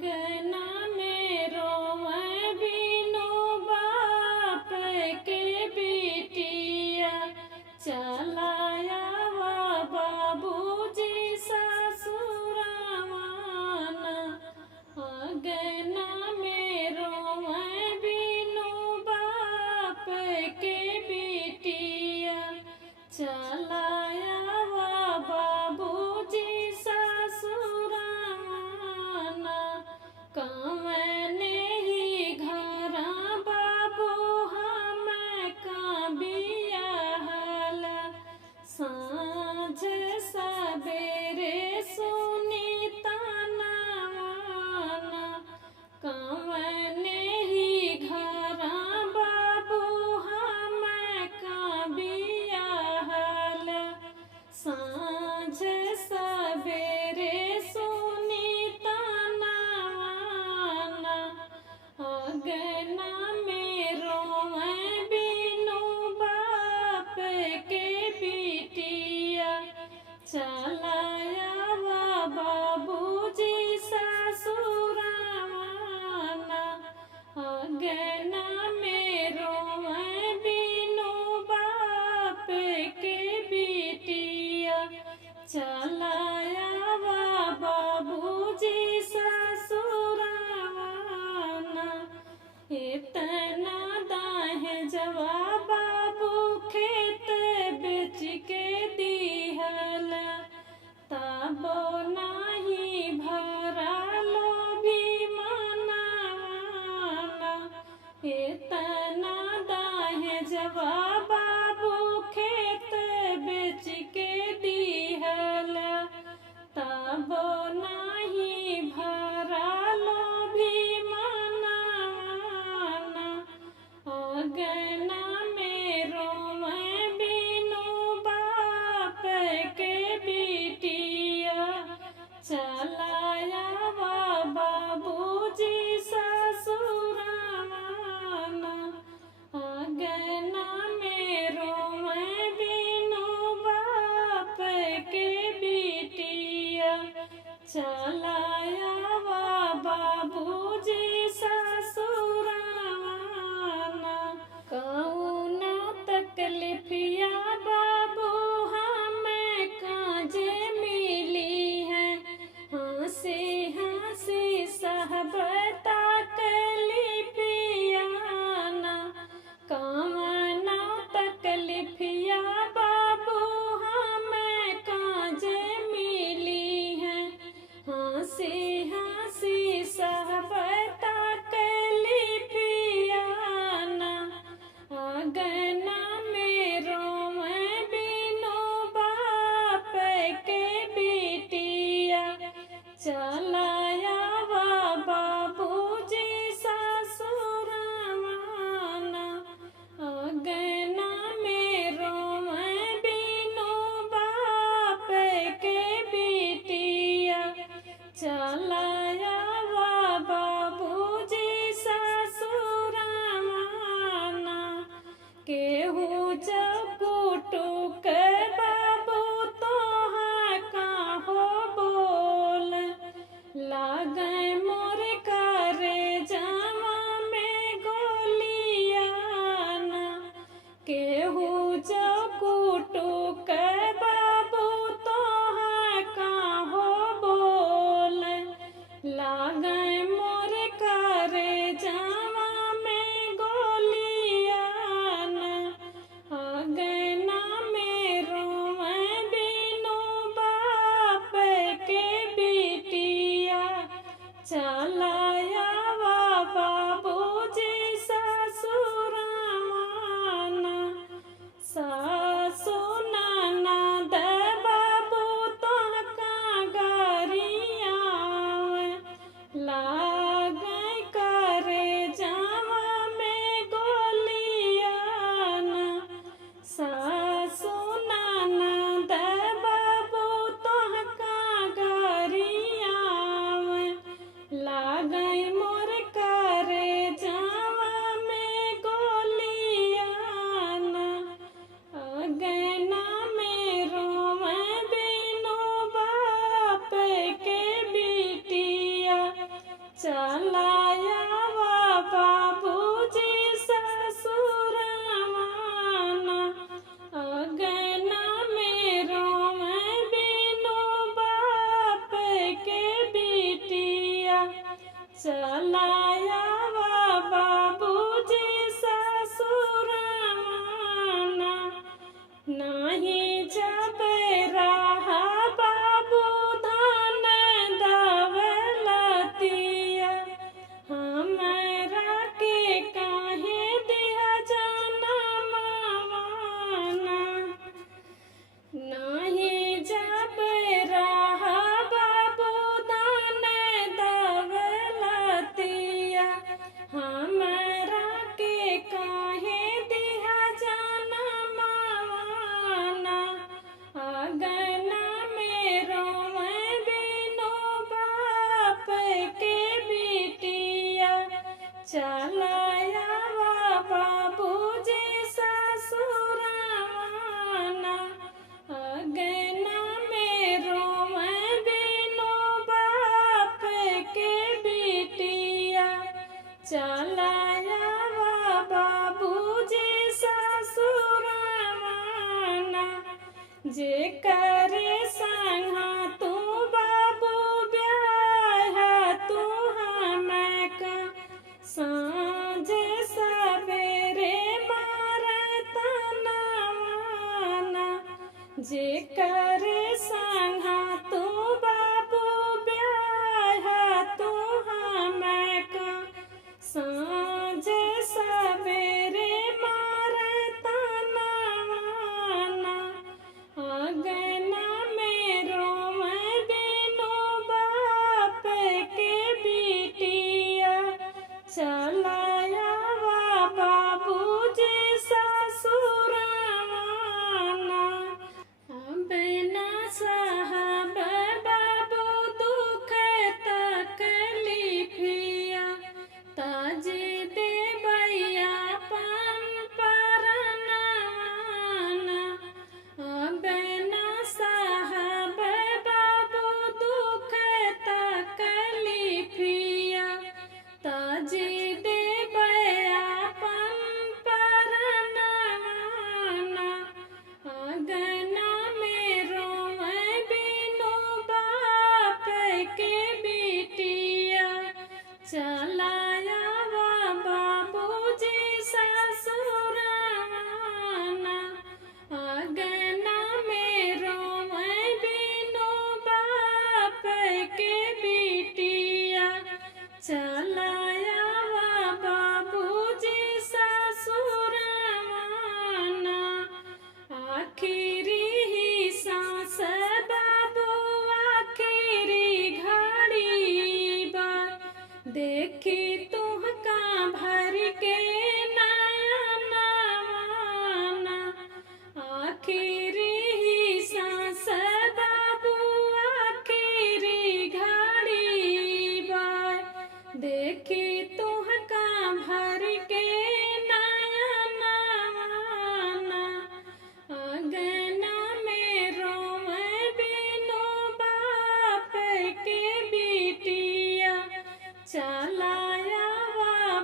अंगना में रोवे बिनु बाप के बिटिया, चलाया वा बाबूजी ससुरवाना। अंगना में रोवे बिनु बाप के बिटिया, चलाया वा बाबूजी ससुरवाना। कवने ही घरा बाबू हम का बियाहला, साँझ सबेरे सुनी तानावाना। कवने ही घरा बाबू हम का बियाहला, साँझ सबेरे सुनी तानावाना। अंगना में रोवे बिनु बाप के बिटिया, चलाया वा बाबूजी ससुरवाना। अंगना में रोवे बिनु बाप के बिटिया, चलाया वा बाबूजी ससुरवाना। इतना दाहे जवा बाबू खेत बेच के दिहला, तबो नाही भरा लोभी मनावाना। इतना दाहे जवा बाबू खेत बेच के दिहला, तबो नाही भरा लोभी मनावाना। अंगना में रोवे बिनु बाप के बिटिया, चलाया वा बाबूजी ससुरवाना। अंगना में रोवे बिनु बाप के बिटिया, चलाया वा बाबूजी ससुरवाना। कौनो तकलीफिया बाबू हमें काजे मिली है, हंसी हंसी सहबता तकलीफियाना। कौनो तकलीफिया बाबू हमें काजे मिली है, हंसी हंसी सहबता तकलीफियाना। अंगना में रोवे बिनु बाप के बिटिया, चलाया वा बाबूजी ससुरवाना। अंगना में रोवे बिनु बाप के बिटिया, चलाया वा बाबूजी ससुरवाना। केहू चकुटुक बाबू तोहा काहो बोल, लागे मोर करे जावा में गोलियाना। केहू चकुटुक बाबू तोहा काहो बोल, लागे मोर करे जावा में गोलियाना। अंगना में रोवे बिनु बाप के बिटिया, चलाया वा बाबूजी ससुरवाना। सासु ननद बाबू तोहका गरियावे, लागे करे जावा में गोलियाना। सासु ननद बाबू तोहका गरियावे, लागे चलाया बाबूजी ससुरवाना अगना में रोवे बिनु बाप के बिटिया चलाया बाबूजी ससुरवाना नहीं जब रहा बाबू धन दौलतिया हमरा के काहे दिया जनमवाना नहीं जब रहा बाबू धन दौलतिया हमरा के काहे दिया जनमवाना अगना में रोवे बिनु बाप के बिटिया चलाया बाबूजी ससुरवाना अगना में रोवे बिनु बाप के बिटिया चलाया बाबूजी ससुरवाना जे करे संगा तू बाबू ब्याह तू हमका सांझ सवेरे मारतनवाना जे करे संगा तू बाबू ब्याह तू हमका सांझ सवेरे मारतनवाना अगना में रोवे बिनु बाप के बिटिया चलाया बाबूजी ससुरवाना बिना साहब बाबू दुख तकलीफिया ताजी दे भैया पन परनवाना बिना साहब बाबू दुख तकलीफिया ताजी दे भैया पन परनवाना अगना में रोवे बिनु बाप के बिटिया चलाया बाबूजी ससुरवाना अगना में रोवे बिनु बाप के बिटिया चलाया बाबूजी ससुरवाना आखिरी ही सांस बाबू आखिरी घड़ी बा देखी तुहका भर के नयनवाना आखिरी ही सांस बाबू आखिरी घड़ी बा देखी तुहका भर के नयनवाना अगना में रोवे बिनु बाप के बिटिया चलाया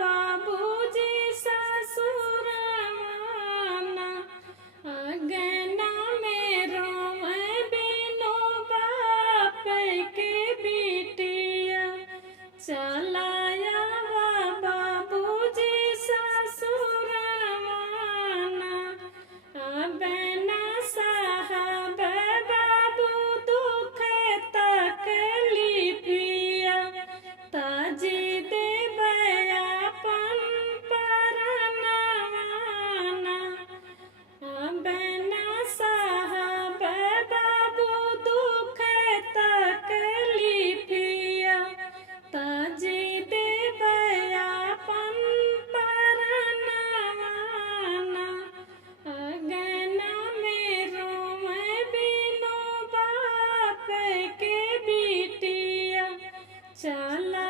बाबूजी ससुरवाना अगना में रोवे बिनु बाप के बिटिया चलाया बाबूजी ससुरवाना अबना साहब बाबू दुख तकलीफिया ताजी दे भैया पन परनवाना अबना साहब बाबू दुख तकलीफिया ताजी दे भैया पन परनवाना अगना में रोवे बिनु बाप के बिटिया चला